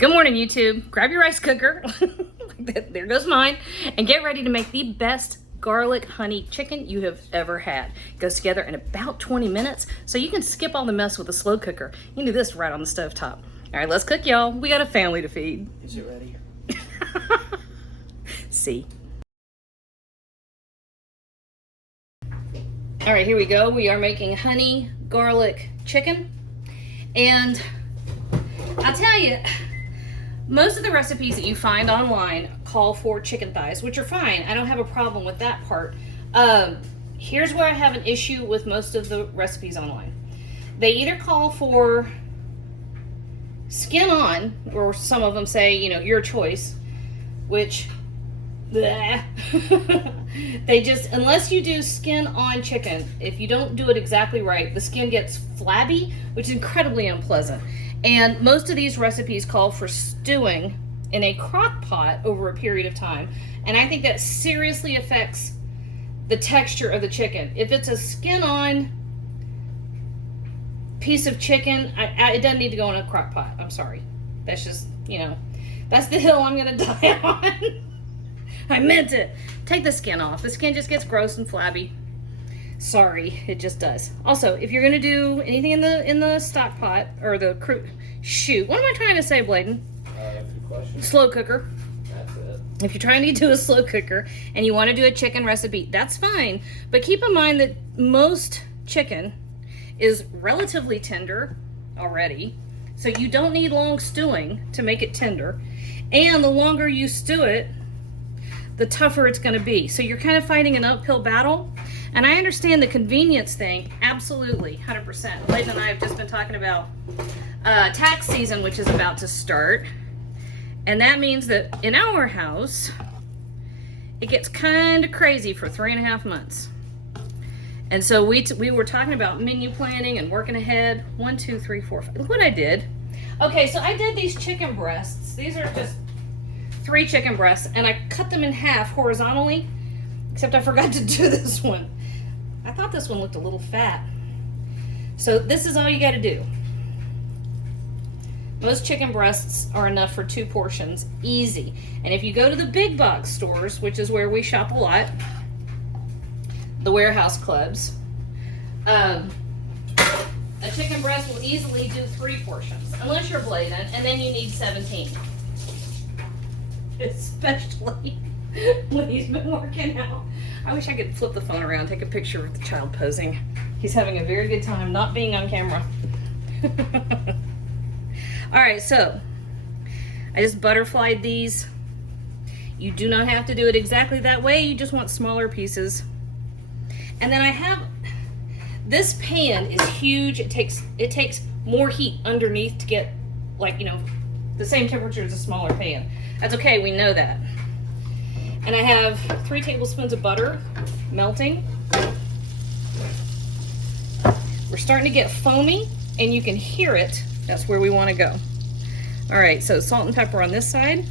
Good morning, YouTube. Grab your rice cooker, there goes mine, and get ready to make the best garlic honey chicken you have ever had. It goes together in about 20 minutes, so you can skip all the mess with a slow cooker. You can do this right on the stove top. All right, let's cook, y'all. We got a family to feed. Is it ready? See. All right, here we go. We are making honey garlic chicken. And I'll tell you, most of the recipes that you find online call for chicken thighs, which are fine. I don't have a problem with that part. Here's where I have an issue with most of the recipes online. They either call for skin on, or some of them say, you know, your choice, which, bleh. They just, unless you do skin on chicken, if you don't do it exactly right, the skin gets flabby, which is incredibly unpleasant. And most of these recipes call for stewing in a crock pot over a period of time. And I think that seriously affects the texture of the chicken. If it's a skin on piece of chicken, it doesn't need to go in a crock pot. I'm sorry. That's just, you know, that's the hill I'm gonna die on. I meant it. Take the skin off. The skin just gets gross and flabby. Sorry, it just does. Also, if you're gonna do anything in the stock pot or the shoot, what am I trying to say, Bladen? Good question. Slow cooker. That's it. If you're trying to do a slow cooker and you want to do a chicken recipe, that's fine. But keep in mind that most chicken is relatively tender already, so you don't need long stewing to make it tender. And the longer you stew it, the tougher it's going to be. So you're kind of fighting an uphill battle. And I understand the convenience thing, absolutely, 100%. Bladen and I have just been talking about tax season, which is about to start. And that means that in our house, it gets kind of crazy for 3.5 months. And so we were talking about menu planning and working ahead. 1, 2, 3, 4, 5. Look what I did. Okay, so I did these chicken breasts. These are just 3 chicken breasts, and I cut them in half horizontally, except I forgot to do this one. I thought this one looked a little fat. So this is all you got to do. Most chicken breasts are enough for 2 portions, easy. And if you go to the big box stores, which is where we shop a lot, the warehouse clubs, a chicken breast will easily do 3 portions, unless you're Bladen, and then you need 17. Especially when he's been working out. I wish I could flip the phone around, take a picture of the child posing. He's having a very good time not being on camera. All right, so I just butterflied these. You do not have to do it exactly that way. You just want smaller pieces. And then I have, this pan is huge. It takes more heat underneath to get, like, you know, the same temperature as a smaller pan. That's okay, we know that. And I have 3 tablespoons of butter melting. We're starting to get foamy, and you can hear it. That's where we want to go. All right, so salt and pepper on this side.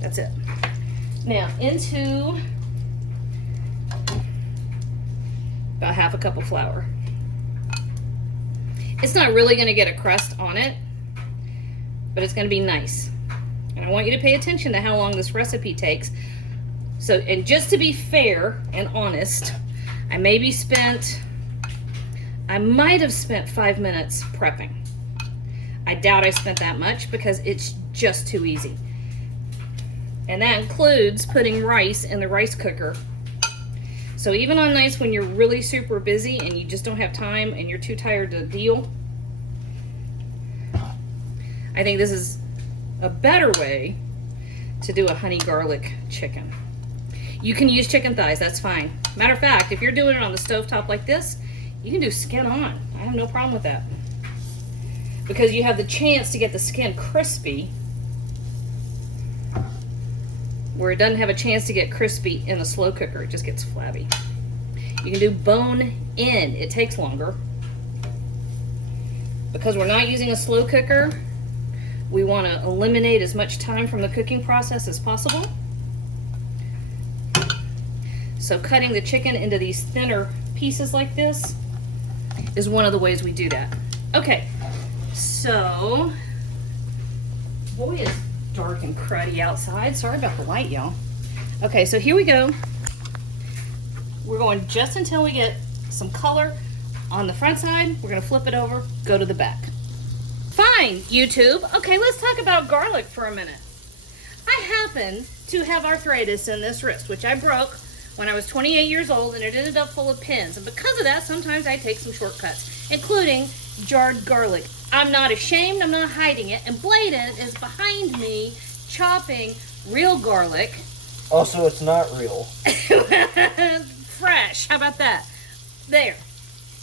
That's it. Now into about 1/2 cup of flour. It's not really going to get a crust on it, but it's going to be nice. And I want you to pay attention to how long this recipe takes. So, and just to be fair and honest, I might have spent 5 minutes prepping. I doubt I spent that much because it's just too easy. And that includes putting rice in the rice cooker. So even on nights when you're really super busy and you just don't have time and you're too tired to deal, I think this is a better way to do a honey garlic chicken. You can use chicken thighs, that's fine. Matter of fact, if you're doing it on the stovetop like this, you can do skin on. I have no problem with that. Because you have the chance to get the skin crispy, where it doesn't have a chance to get crispy in the slow cooker. It just gets flabby. You can do bone in. It takes longer. Because we're not using a slow cooker, we want to eliminate as much time from the cooking process as possible. So cutting the chicken into these thinner pieces like this is one of the ways we do that. Okay, so, boy, it's dark and cruddy outside. Sorry about the light, y'all. Okay, so here we go. We're going just until we get some color on the front side. We're gonna flip it over, go to the back. Fine, YouTube. Okay, let's talk about garlic for a minute. I happen to have arthritis in this wrist, which I broke when I was 28 years old, and it ended up full of pins. And because of that, sometimes I take some shortcuts, including jarred garlic. I'm not ashamed, I'm not hiding it. And Bladen is behind me chopping real garlic. Also, it's not real. Fresh, how about that? There.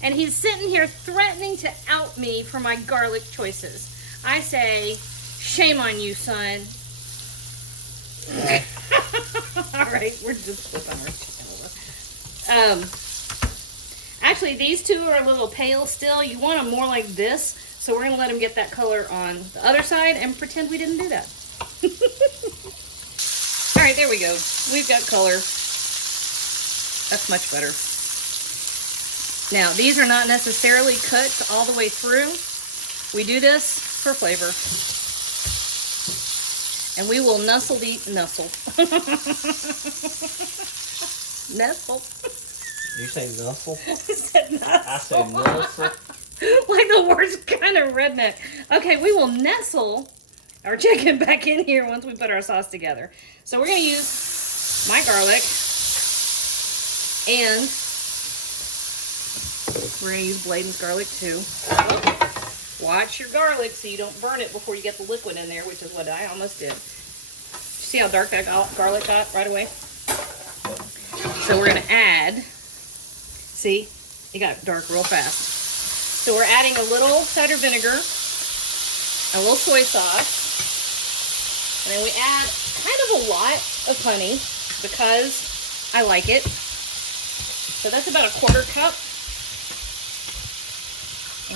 And he's sitting here threatening to out me for my garlic choices. I say, shame on you, son. All right, we're just flipping our chicken over. Actually, these two are a little pale still. You want them more like this, so we're gonna let them get that color on the other side and pretend we didn't do that. All right, there we go. We've got color. That's much better. Now, these are not necessarily cooked all the way through. We do this for flavor. And we will nestle. Nestle. You say nussle? I said nestle. I said nussle. Like the word's kind of redneck. Okay, we will nestle our chicken back in here once we put our sauce together. So we're going to use my garlic. And we're going to use Bladen's garlic too. Watch your garlic so you don't burn it before you get the liquid in there, which is what I almost did. See how dark that garlic got right away? So we're going to add, see, it got dark real fast. So we're adding a little cider vinegar, a little soy sauce, and then we add kind of a lot of honey because I like it. So that's about a 1/4 cup.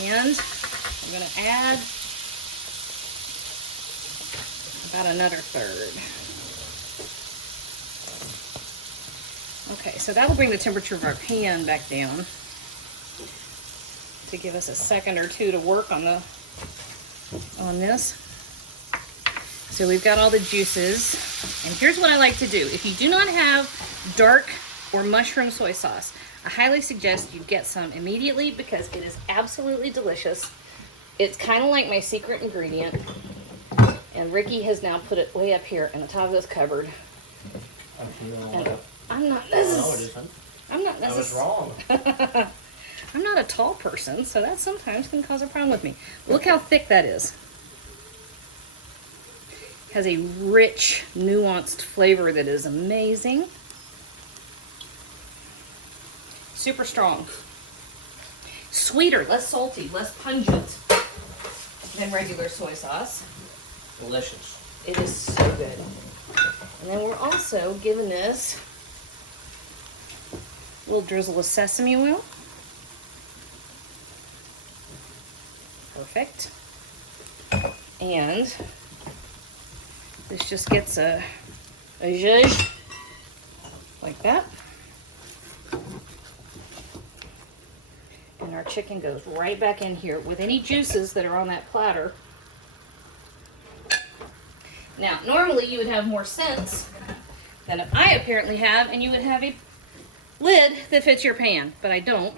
And I'm going to add about another 1/3. Okay, so that'll bring the temperature of our pan back down to give us a second or two to work on this. So we've got all the juices. And here's what I like to do. If you do not have dark or mushroom soy sauce, I highly suggest you get some immediately because it is absolutely delicious. It's kind of like my secret ingredient. And Ricky has now put it way up here in the top of this cupboard. I'm not I was wrong. I'm not a tall person, so that sometimes can cause a problem with me. Look how thick that is. It has a rich, nuanced flavor that is amazing. Super strong. Sweeter, less salty, less pungent than regular soy sauce. Delicious. It is so good. And then we're also giving this a little drizzle of sesame oil. Perfect. And this just gets a zhuzh like that. And our chicken goes right back in here with any juices that are on that platter. Now, normally you would have more sense than I apparently have, and you would have a lid that fits your pan, but I don't.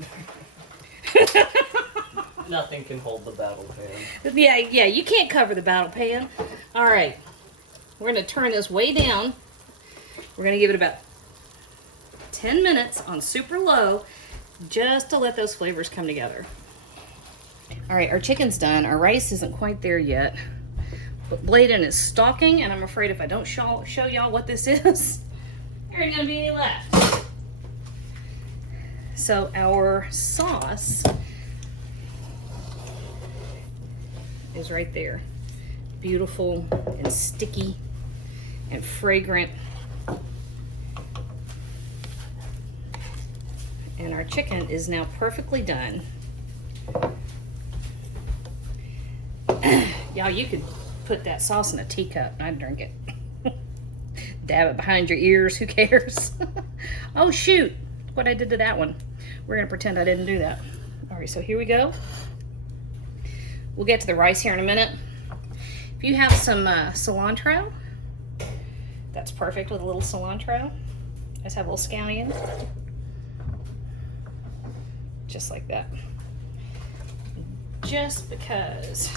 Nothing can hold the battle pan. Yeah, you can't cover the battle pan. All right, we're going to turn this way down. We're going to give it about 10 minutes on super low just to let those flavors come together. All right, our chicken's done. Our rice isn't quite there yet. But Bladen is stalking, and I'm afraid if I don't show y'all what this is, there ain't gonna be any left. So our sauce is right there. Beautiful and sticky and fragrant. And our chicken is now perfectly done. Y'all, you could put that sauce in a teacup and I'd drink it. Dab it behind your ears, who cares? Oh shoot, what I did to that one. We're gonna pretend I didn't do that. All right, so here we go. We'll get to the rice here in a minute. If you have some cilantro, that's perfect with a little cilantro. Just have a little scallion. Just like that. Just because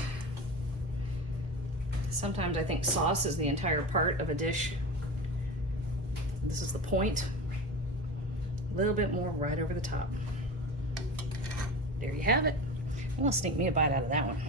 sometimes I think sauce is the entire part of a dish. This is the point. A little bit more right over the top. There you have it. I'm gonna sneak me a bite out of that one.